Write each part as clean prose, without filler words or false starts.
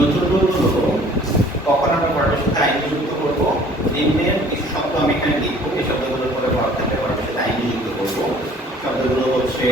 নতুন রুল হলো কখন আমরা ভার্বের সাথে আইএনজি যুক্ত করব। নিম্নের কিছু শব্দ আমি এখানে লিখবো, এই শব্দগুলোর পরে ভার্ব থাকলে ভার্বের সাথে আইএনজি যুক্ত করব। শব্দগুলো হচ্ছে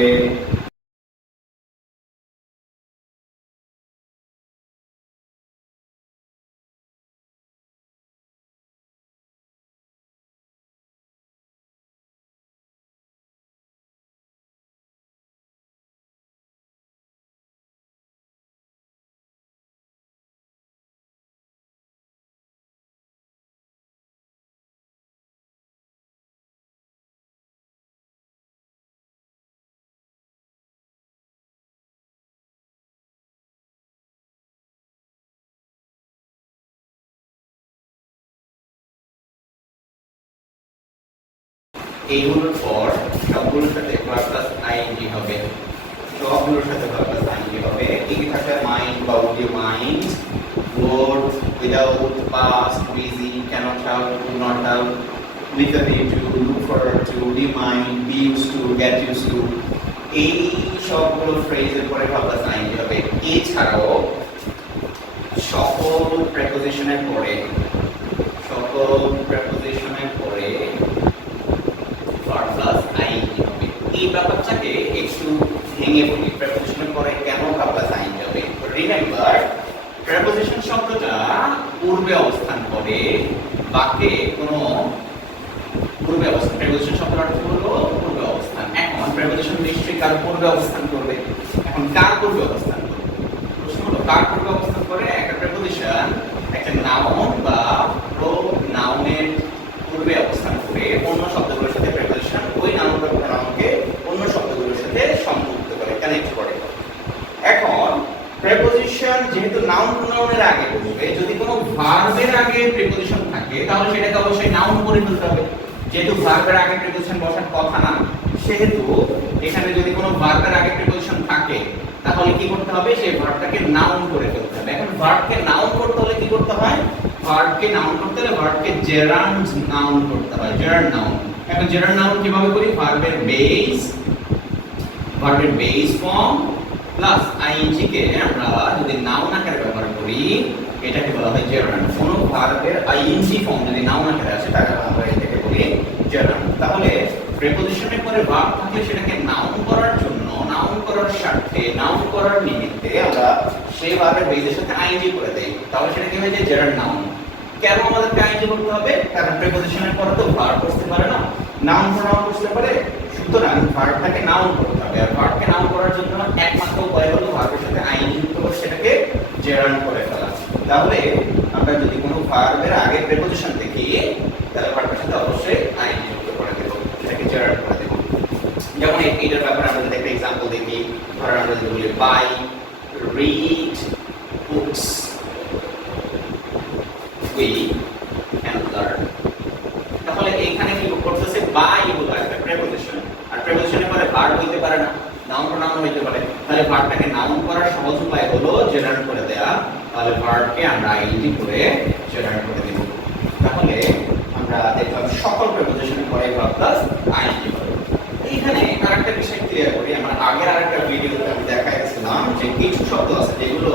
এইগুলোর পর সবগুলোর সাথে ভার্ব প্লাস আইএনজি হবে। সবগুলোর সাথে ভার্ব প্লাস আইএনজি হবে। কি কি থাকবে? মাইন্ড বা would you mind, would, without, past, busy, cannot help, could not help, with a way to, look for, to, be mind, be used to, get used to, এই সবগুলো ফ্রেজের পরে verb plus ING হবে। এছাড়াও সকল প্রেপোজিশনের পরে verb plus ING হবে। এই ব্যাপারটাকে একটু ভেঙে বলি, প্রেপোজিশনের পরে কেন ভার্ব প্লাস আইএনজি হবে। রিমেম্বার, প্রেপোজিশন শব্দটা পূর্বে অবস্থান করে, বাক্যে কোনো পূর্বে অবস্থান, প্রেপোজিশন শব্দের অর্থ হলো পূর্বে অবস্থান। এখন প্রেপোজিশন নিশ্চয়ই কার পূর্বে অবস্থান করবে। এখন কার পূর্বে অবস্থান করবে? প্রশ্ন হলো কার পূর্বে অবস্থান করে? একটা প্রেপোজিশন একটা নাউন বা প্রোনাউনের পূর্বে অবস্থান করে অন্য শব্দগুলোর সাথে প্রেপোজিশন ওই নাউন বা প্রোনাউনকে অন্য শব্দগুলোর সাথে সংযুক্ত করে, কানেক্ট করে। এখন প্রেপোজিশন যেহেতু নাউন প্রোনাউনের আগে বসবে, যদি কোনো ভার্বের আগে প্রিপোজিশন থাকে তাহলে সেটাকে অবশ্যই নাউন করে ফেলতে হবে। যেহেতু ভার্বের আগে প্রিপোজিশন বসার কথা না, সেহেতু এখানে যদি কোনো ভার্বের আগে প্রিপোজিশন থাকে তাহলে কি করতে হবে? সেই ভার্বটাকে নাউন করে ফেলতে হবে। এখন ভার্বকে নাউন করতে হলে কি করতে হয়? ভার্বকে নাউন করতে হলে ভার্বকে জেরান্ড নাউন করতে হয়, জেরান্ড নাউন। এখন জেরান্ড নাউন কিভাবে করি? ভার্বের বেস ফর্ম প্লাস আইএনজি কে আমরা যদি নাউন আকারে ব্যবহার করি, এটাকে বলা হয় জেরান্ড। কোন ভার্বের আইএনজি ফর্ম যদি নাউন আকারে আসে তাকে আমরা এটাকে বলি জেরান্ড। তাহলে প্রিপোজিশনের পরে ভার্ব থাকলে সেটাকে নাউন করার জন্য, নাউন করার স্বার্থে, নাউন করার নিমিত্তে আমরা সেই ভার্বের বেসের সাথে আইএনজি করে দেই, তাহলে সেটা কি হয়ে যায়? Gerund noun. কেন আমাদেরকে আইএনজি করতে হবে? কারণ প্রিপোজিশনের পরে তো ভার্ব বসতে পারে না, নাউন প্রোনাউন বসতে পারে। সুতরাং ভার্বটাকে নাউন করতে হবে। আর ভার্বকে নাউন করার জন্য একমাত্র উপায় হলো ভার্বের সাথে আইএনজি যুক্ত করে সেটাকে জেরান্ড করে ফেলা। তাহলে আমরা যদি কোনো ভার্বের আগে প্রিপোজিশন দেখি তাহলে ভার্বের সাথে অবশ্যই আইএনজি যুক্ত করে দেব, সেটাকে জেরান্ড করে দেব। যেমন এইটার ব্যাপারে আমরা যদি একটা एग्जांपल দেখি, ধরো আমরা যদি বলি by, read books, we can learn. তাহলে এখানে কি করতেছে? বাই হলো একটা প্রিপোজিশন, আর প্রিপোজিশনের পরে ভার্ব হইতে পারে না, নাউন প্রোনাউন হইতে পারে। তাহলে ভার্বটাকে নাউন করার সহজ উপায় হলো জেনারেট করে দেয়া। তাহলে ভার্বকে আমরা আইএনজি করে জেনারেট করে দেব। তাহলে আমরা দেখলাম সকল প্রিপোজিশনের পরে ভার্ব প্লাস আইএনজি হবে। এইখানে আরেকটা বিষয় ক্লিয়ার করি, আমরা আগের আরেকটা ভিডিওতে আমি দেখাইছিলাম যে কিছু শব্দ আছে যেগুলো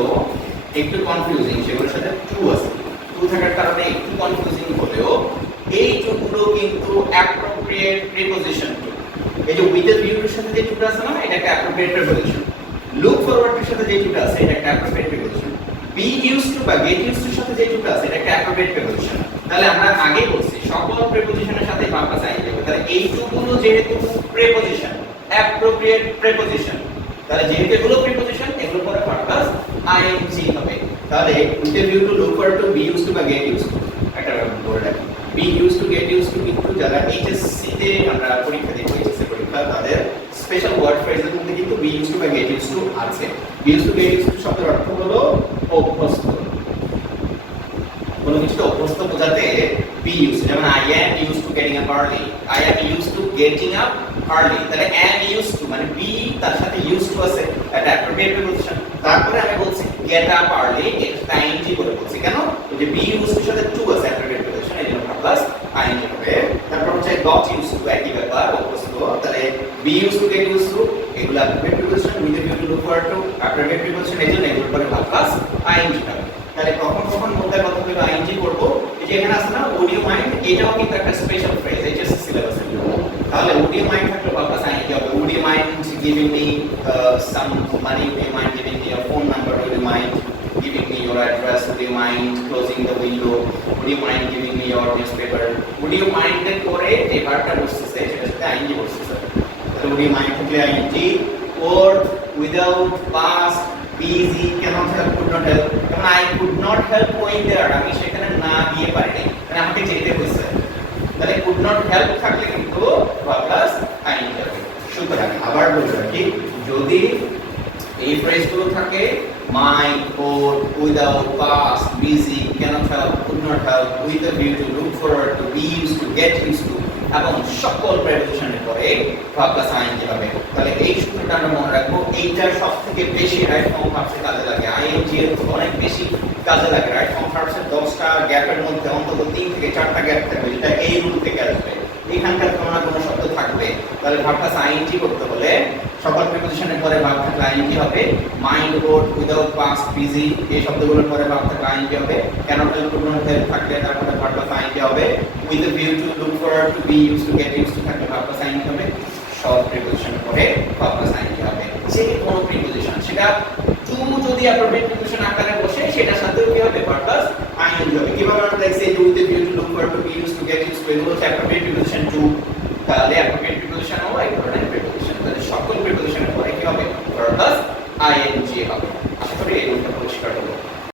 একটু কনফিউজিং, সেগুলোর সাথে টু আছে। টু থাকার কারণে একটু কনফিউজিং হলেও এই টুগুলো কিন্তু অ্যাপ্রোপ্রিয়েট প্রিপোজিশন টু। এই যে উইথ এ ভিউর সাথে যে টুটা আছে না, এটা একটা অ্যাপ্রোপ্রিয়েট প্রিপোজিশন। লুক ফরওয়ার্ড এর সাথে যে টুটা আছে এটা একটা appropriate preposition. B used to বা গেট ইউজড টুর সাথে যে টুটা আছে এটা একটা অ্যাপ্রোপ্রিয়েট প্রিপোজিশন। তাহলে আমরা আগে বলছি সকল প্রিপোজিশনের সাথে ভার্ব প্লাস আইএনজি হবে। তাহলে এই টুগুলো যেহেতু প্রিপোজিশন, অ্যাপ্রোপ্রিয়েট প্রিপোজিশন, তাহলে যেহেতু এগুলো প্রিপোজিশন, এগুলোর পরে ভার্ব প্লাস আইএনজি হবে। তাহলে with a view to, look forward to, be used to বা গেট ইউজড টু, একটা বলে রাখি। Be used to, get used to কিন্তু যারা এইচএসসি তে আমরা পরীক্ষা দিই, এইচএসসি পরীক্ষা, তাদের স্পেশাল ওয়ার্ড ফ্রেজের মধ্যে কিন্তু বি ইউজড টু বা গেট ইউজড টু আছে। Be used to, get used to শব্দের অর্থ হলো অভ্যস্ত। কোনো কিছু অভ্যস্ত বোঝাতে বি ইউজ, যেমন I am used to getting up early, I am used to getting up early. তাহলে অ্যাম ইউজড টু মানে বি তার সাথে ইউজড টু আছে, এটা অ্যাপ্রোপ্রিয়েট প্রিপোজিশন। তারপরে আমি বলছি গেট আপ আর্লি, এটা আইএনজি করে বলছি কেন? ওই যে বি ইউজড টুর সাথে টু আছে, অ্যাপ্রোপ্রিয়েট প্রিপোজিশন, এজন্য ভার্ব প্লাস আইএনজি হবে। তারপর হচ্ছে গট ইউজড টু, একই ব্যাপার, অভ্যস্ত। তাহলে be used to, get used to এগুলো appropriate preposition, with a view to, look forward to appropriate preposition, এজন্য এগুলোর পরে ভার্ব প্লাস আইএনজি হবে। এখানে আছে না would you mind, এটাও কিন্তু একটা স্পেশাল ফ্রেজ এইচএসসি সিলেবাসে। তাহলে would you mind থাকলে ভার্ব প্লাস আইএনজি হবে would you mind giving me some money, would you mind giving me your phone number, would you mind giving me your address, would you mind closing the window, would you mind giving me your newspaper, would you mind এর পরে যে ভার্বটা বসছে সেটার সাথে ING বসছে। তাহলে would you mind থাকলে ING, or without past busy cannot help could not help, যেমন I could not help going there, আমি সেখানে না গিয়ে পারিনি মানে আমাকে যেতে হয়েছে। তাহলে could not help থাকলে কিন্তু verb plus ing হবে। সুতরাং আবার বলবো কি, যদি এই ফ্রেজগুলো থাকে might, or, without, past, busy, cannot help, could not help, with a view to, look forward to, be used to, get used to, এবং সকল প্রেপোজিশনের পরে verb plus ing হবে। তাহলে এই সূত্রটা আমরা মনে রাখবো, এইটা সবথেকে বেশি রাইট ফর্ম ভার্বসে কাজে লাগে, ing এর অনেক বেশি কাজে লাগে। রাইট ফর্ম ভার্বসের 10টা গ্যাপের মধ্যে অন্তত 3 থেকে 4টা গ্যাপ থাকবে, যেটা এই রুল থেকে আসবে। এখানকার কোনো না কোনো শব্দ থাকবে, তাহলে verb plus ing করতে হলে সকল প্রিপোজিশনের পরে verb থাকলে ing হবে, mind, or, without, past, busy এই শব্দগুলোর পরে verb থাকলে ing হবে, cannot help, could not help থাকলে তারপরে verb plus ing হবে, with a view to, look forward to, be used to, get used to থাকলে verb plus ing হবে, সব প্রিপোজিশনের পরে verb plus ing হবে। যে কোনো প্রিপোজিশন, সেটা টু যদি অ্যাপ্রোপ্রিয়েট প্রিপোজিশন আকারে বসে সেটার সাথেও কি হবে verb plus ing হবে। কিভাবে আমরা দেখছি with a view to, look forward to, be used to, get used to এগুলো হচ্ছে অ্যাপ্রোপ্রিয়েট প্রিপোজিশন টু, তাহলে অ্যাপ্রোপ্রিয়েট প্রিপোজিশন ও এক ধরনের প্রিপোজিশন। তাহলে সকল প্রিপোজিশনের পরে কি হবে verb plus ing হবে।